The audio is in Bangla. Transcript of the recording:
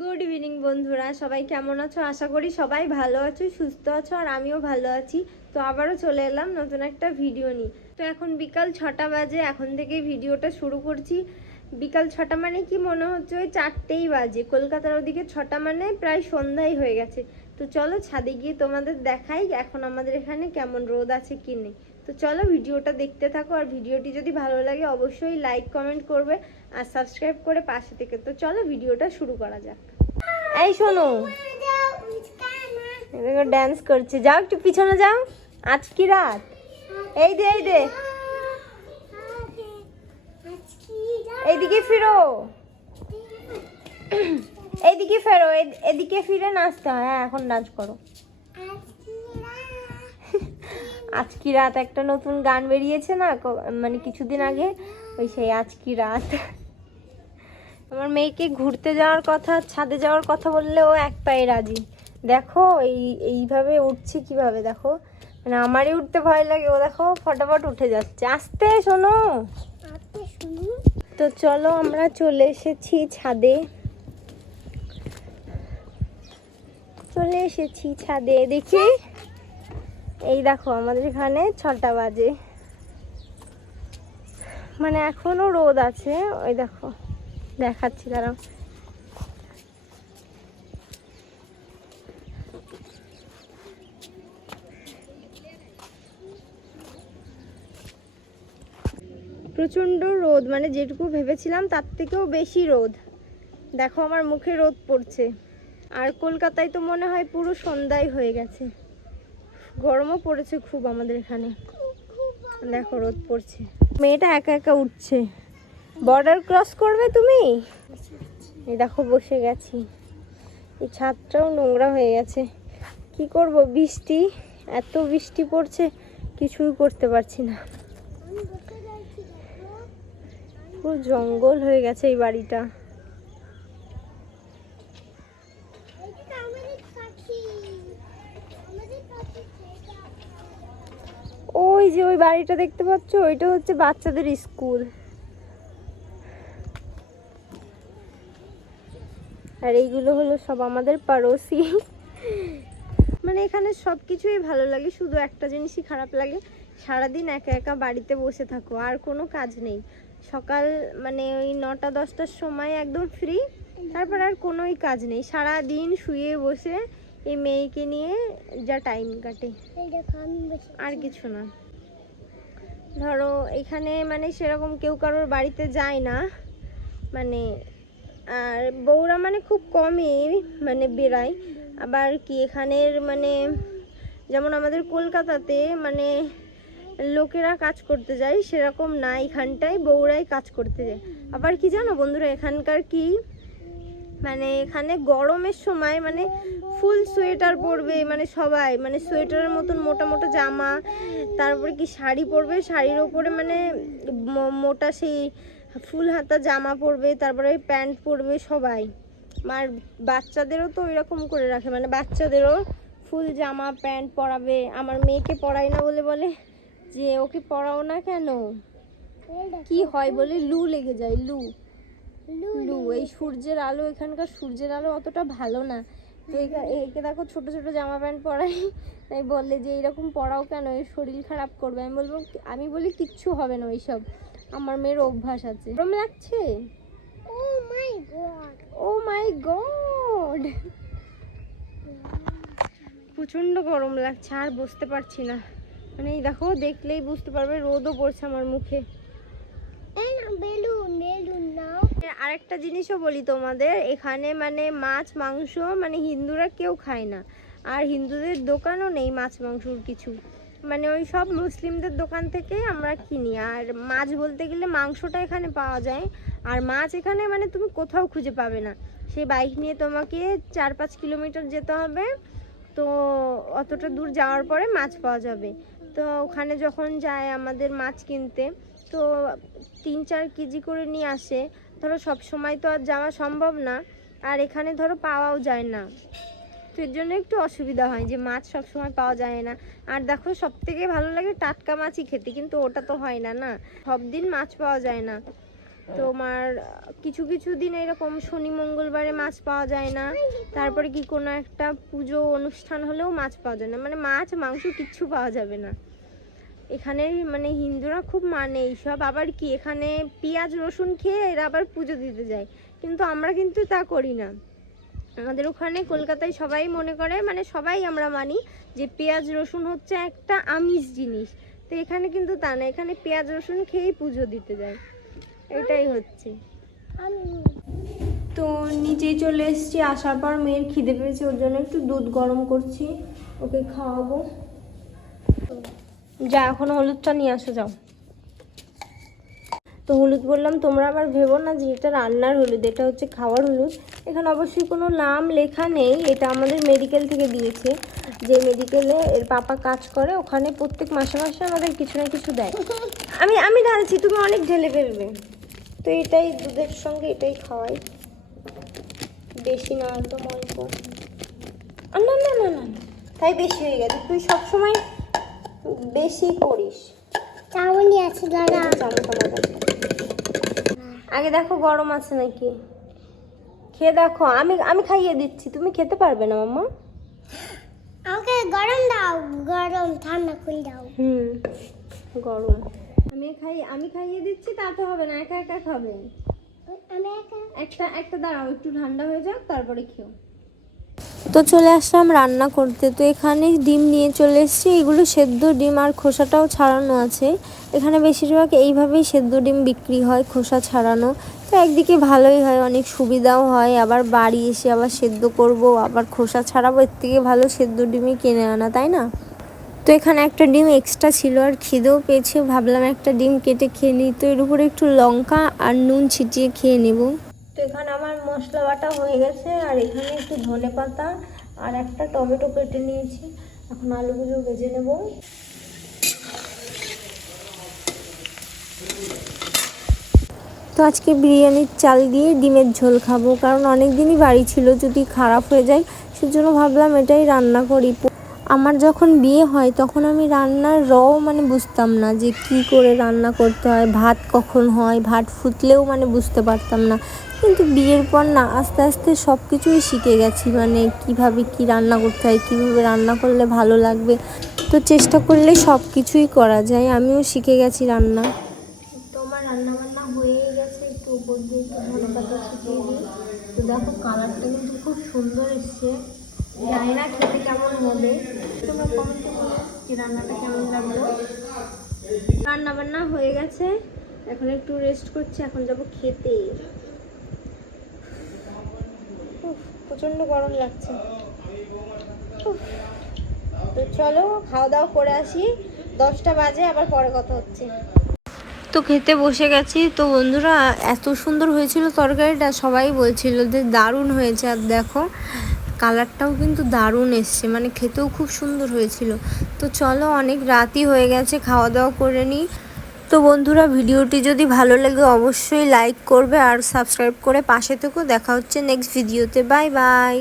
গুড ইভিনিং বন্ধুরা, সবাই কেমন আছো? আশা করি সবাই ভালো আছো, সুস্থ আছো, আর আমিও ভালো আছি। তো আবারও চলে এলাম নতুন একটা ভিডিও নিয়ে। তো এখন বিকাল 6টা বাজে, এখন থেকেই ভিডিওটা শুরু করছি। বিকাল 6টা মানে কি মনে হচ্ছে ওই 4টেই বাজে। কলকাতার ওদিকে 6টা মানে প্রায় সন্ধ্যাই হয়ে গেছে। তো চলো ছাদে গিয়ে তোমাদের দেখাই এখন আমাদের এখানে কেমন রোদ আছে কি নেই। তো চলো ভিডিওটা দেখতে থাকো, আর ভিডিওটি যদি ভালো লাগে অবশ্যই লাইক কমেন্ট করবে আর সাবস্ক্রাইব করে পাশে থেকে। তো চলো ভিডিওটা শুরু করা যাক। এই শোনো, ডান্স করছে, যাও একটু পিছনে যাও। আজ কি রাত? এই দে এই দে, এইদিকে ফিরো, এইদিকে ফেরো, এদিকে ফিরে নাচতে হয়। হ্যাঁ এখন ডান্স করো। আজ কি রাত একটা নতুন গান বেরিয়েছে না, মানে কিছুদিন আগে, ওই সেই আজ কি রাত। আমার মেয়েকে ঘুরতে যাওয়ার কথা, ছাদে যাওয়ার কথা বললে ও এক পায়ে রাজি। দেখো এইভাবে উঠছে কিভাবে, দেখো মানে আমারই উঠতে ভয় লাগে, ও দেখো ফটাফট উঠে যাচ্ছে। আস্তে শোনো। তো চলো আমরা চলে এসেছি ছাদে, দেখি এই দেখো আমাদের এখানে 6টা বাজে, মানে এখনো রোদ আছে। ওই দেখো দেখাচ্ছি, দাঁড়াও। প্রচণ্ড রোদ, মানে যেটুকু ভেবেছিলাম তার থেকেও বেশি রোদ। দেখো আমার মুখে রোদ পড়ছে। আর কলকাতায় তো মনে হয় পুরো সন্ধ্যায় হয়ে গেছে। গরমও পড়েছে খুব আমাদের এখানে। দেখো রোদ পড়ছে, মেয়েটা একা একা উঠছে। বর্ডার ক্রস করবে তুমি? এই দেখো বসে গেছি। এই ছাদটাও নোংরা হয়ে গেছে, কি করব, বৃষ্টি, এত বৃষ্টি পড়ছে কিছুই করতে পারছি না। পুরো জঙ্গল হয়ে গেছে এই বাড়িটা। ওই যে ওই বাড়িটা দেখতে পাচ্ছ, ওইটা হচ্ছে বাচ্চাদের স্কুল। আর এইগুলো হলো সব আমাদের পাড়োসি। মানে এখানে সব কিছুই ভালো লাগে, শুধু একটা জিনিসই খারাপ লাগে, সারাদিন একা একা বাড়িতে বসে থাকো, আর কোনো কাজ নেই। সকাল মানে ওই 9টা 10টার সময় একদম ফ্রি, তারপর আর কোনোই কাজ নেই। সারা দিন শুয়ে বসে এই মেয়েকে নিয়ে যা টাইম কাটে, আর কিছু না। ধরো এখানে মানে সেরকম কেউ কারোর বাড়িতে যায় না, মানে আর বউরা মানে খুব কমই মানে বেড়ায়। আবার কি এখানের মানে যেমন আমাদের কলকাতাতে মানে লোকেরা কাজ করতে যায়, সেরকম না, এখানটায় বউরাই কাজ করতে যায়। আবার কি জানো বন্ধুরা, এখানকার কি মানে এখানে গরমের সময় মানে ফুল সোয়েটার পরবে, মানে সবাই মানে সোয়েটারের মতন মোটা মোটা জামা, তারপরে কি শাড়ি পরবে, শাড়ির ওপরে মানে মোটা সেই ফুল হাতা জামা পরবে, তারপরে প্যান্ট পরবে সবাই। আর বাচ্চাদেরও তো এরকম করে রাখে, মানে বাচ্চাদেরও ফুল জামা প্যান্ট পরাবে। আমার মেয়েকে পরাই না বলে বলে যে ওকে পরাও না কেন, কি হয় বলে লু লেগে যায়, লু। এই সূর্যের আলো, এখানকার সূর্যের আলো অতটা ভালো না। তো একে দেখো ছোট ছোট জামা প্যান্ট পরাই, তাই বললে যে এইরকম পরাও কেন, এর শরীর খারাপ করবে। আমি বলি কিচ্ছু হবে না ওইসব, আমার মেয়ের অভ্যাস আছে। গরম লাগছে, ও মাই গড, প্রচন্ড গরম লাগছে, আর বসতে পারছি না। মানে এই দেখো দেখলেই বুঝতে পারবে, রোদও পড়ছে আমার মুখে। আরেকটা জিনিসও বলি তোমাদের, এখানে মানে মাছ মাংস মানে হিন্দুরা কেউ খায় না, আর হিন্দুদের দোকানও নেই মাছ মাংসর কিছু, মানে ওই সব মুসলিমদের দোকান থেকে আমরা কিনি। আর মাছ বলতে গেলে মাংসটা এখানে পাওয়া যায়, আর মাছ এখানে মানে তুমি কোথাও খুঁজে পাবে না। সেই বাইক নিয়ে তোমাকে 4-5 কিলোমিটার যেতে হবে, তো অতটা দূর যাওয়ার পরে মাছ পাওয়া যাবে। তো ওখানে যখন যায় আমাদের মাছ কিনতে, তো 3-4 কেজি করে নিয়ে আসে। ধরো সব সময় তো আর যাওয়া সম্ভব না, আর এখানে ধরো পাওয়াও যায় না, তো এর জন্য একটু অসুবিধা হয় যে মাছ সব সময় পাওয়া যায় না। আর দেখো সব থেকে ভালো লাগে টাটকা মাছই খেতে, কিন্তু ওটা তো হয় না, না সব দিন মাছ পাওয়া যায় না। তোমার কিছু কিছু দিন এরকম শনি মঙ্গলবারে মাছ পাওয়া যায় না, তারপরে কি কোনো একটা পুজো অনুষ্ঠান হলেও মাছ পাওয়া যায় না, মানে মাছ মাংস কিচ্ছু পাওয়া যাবে না এখানে। মানে হিন্দুরা খুব মানে এইসব, আবার কি এখানে পেঁয়াজ রসুন খেয়ে এরা আবার পুজো দিতে যায়, কিন্তু আমরা কিন্তু তা করি না। আমাদের ওখানে কলকাতায় সবাই মনে করে, মানে সবাই আমরা মানি যে পেঁয়াজ রসুন হচ্ছে একটা আমিষ জিনিস, তো এখানে কিন্তু তা না, এখানে পেঁয়াজ রসুন খেয়েই পুজো দিতে যায়, এটাই হচ্ছে। তো নিচেই চলে এসেছি, আসার পর মেয়ের খিদে পেয়েছে, ওর জন্য একটু দুধ গরম করছি, ওকে খাওয়াবো। যা এখন হলুদটা নিয়ে আসো যাও। তো হলুদ বললাম, তোমরা আবার ভেবো না যে এটা রান্নার হলুদ, এটা হচ্ছে খাওয়ার হলুদ। এখানে অবশ্যই কোনো নাম লেখা নেই, এটা আমাদের মেডিকেল থেকে দিয়েছে, যে মেডিকেলে এর পাপা কাজ করে, ওখানে প্রত্যেক মাসে মাসে আমাদের কিছু না কিছু দেয়। আমি ঢালছি, তুমি অনেক ঢেলে ফেলবে, তো এটাই দুধের সঙ্গে এটাই খাওয়াই, বেশি না একদম অল্প। না না না না, তাই বেশি হয়ে গেছে, তুই সবসময় বেশি করিস। চাউনি আছে দাদা, আগে দেখো গরম আছে নাকি, খেয়ে দেখো। আমি খাইয়ে দিচ্ছি, তুমি খেতে পারবে না মাম্মা? আমাকে গরম দাও, গরম ঠান্ডা করে দাও। গরম আমি খাইয়ে দিচ্ছি, তাতে হবে না, একা একা খাবে। আমি একটা দাঁড়াও, একটু ঠান্ডা হয়ে যাক তারপরে খেও। তো চলে আসলাম রান্না করতে। তো এখানে ডিম নিয়ে চলে এসেছি, এগুলো সেদ্ধ ডিম আর খোসাটাও ছাড়ানো আছে। এখানে বেশিরভাগ এইভাবেই সেদ্ধ ডিম বিক্রি হয়, খোসা ছাড়ানো। তো একদিকে ভালোই হয়, অনেক সুবিধাও হয়, আবার বাড়ি এসে আবার সেদ্ধ করব, আবার খোসা ছাড়াবো, এর থেকে ভালো সেদ্ধ ডিমই কিনে আনা, তাই না? তো এখানে একটা ডিম এক্সট্রা ছিল আর খিদেও পেয়েছে, ভাবলাম একটা ডিম কেটে খেয়ে নিই। তো এর উপরে একটু লঙ্কা আর নুন ছিটিয়ে খেয়ে নেব। তো এখানে আমার মশলা বাটা হয়ে গেছে, আর এখানে একটু ধনেপাতা আর একটা টমেটো কেটে নিয়েছি, এখন আলুগুলো ভেজে নেব। তো আজকে বিরিয়ানির চাল দিয়ে ডিমের ঝোল খাবো, কারণ অনেক দিনই বাড়ি ছিল, যদি খারাপ হয়ে যায় সেজন্য ভাবলাম এটাই রান্না করি। আমার যখন বিয়ে হয় তখন আমি রান্নার মানে বুঝতাম না যে কি করে রান্না করতে হয়, ভাত কখন হয়, ভাত ফুটলেও মানে বুঝতে পারতাম না, কিন্তু বিয়ের পর না আস্তে আস্তে সব কিছুই শিখে গেছি, মানে কিভাবে কি রান্না করতে হয়, কীভাবে রান্না করলে ভালো লাগবে। তো চেষ্টা করলে সব কিছুই করা যায়, আমিও শিখে গেছি রান্না। তো আমার রান্নাবান্না হয়েই গেছে, একটু উপর দিয়ে একটু ধনেপাতা ছিটিয়ে দিই। তো দেখো কালারটা কিন্তু খুব সুন্দর এসছে, জানি না খেতে কেমন হবে, তোমরা কমেন্টে বলো যে রান্নাটা কেমন লাগলো। রান্না বান্না হয়ে গেছে, এখন একটু রেস্ট করছি, এখন যাব খেতে। প্রচন্ড গরম লাগছে। তো চলো খাওয়া দাওয়া করে আসি, 10টা বাজে, আবার পরে কথা হচ্ছে। তো খেতে বসে গেছি। তো বন্ধুরা এত সুন্দর হয়েছিল তরকারিটা, সবাই বলছিল যে দারুণ হয়েছে, আর দেখো কালারটাও কিন্তু দারুণ এসছে, মানে খেতেও খুব সুন্দর হয়েছিল। তো চলো অনেক রাতই হয়ে গেছে, খাওয়া দাওয়া করে নিই। তো বন্ধুরা ভিডিওটি যদি ভালো লাগে অবশ্যই লাইক করবে আর সাবস্ক্রাইব করে পাশে থেকো। দেখা হচ্ছে নেক্সট ভিডিওতে, বাই বাই।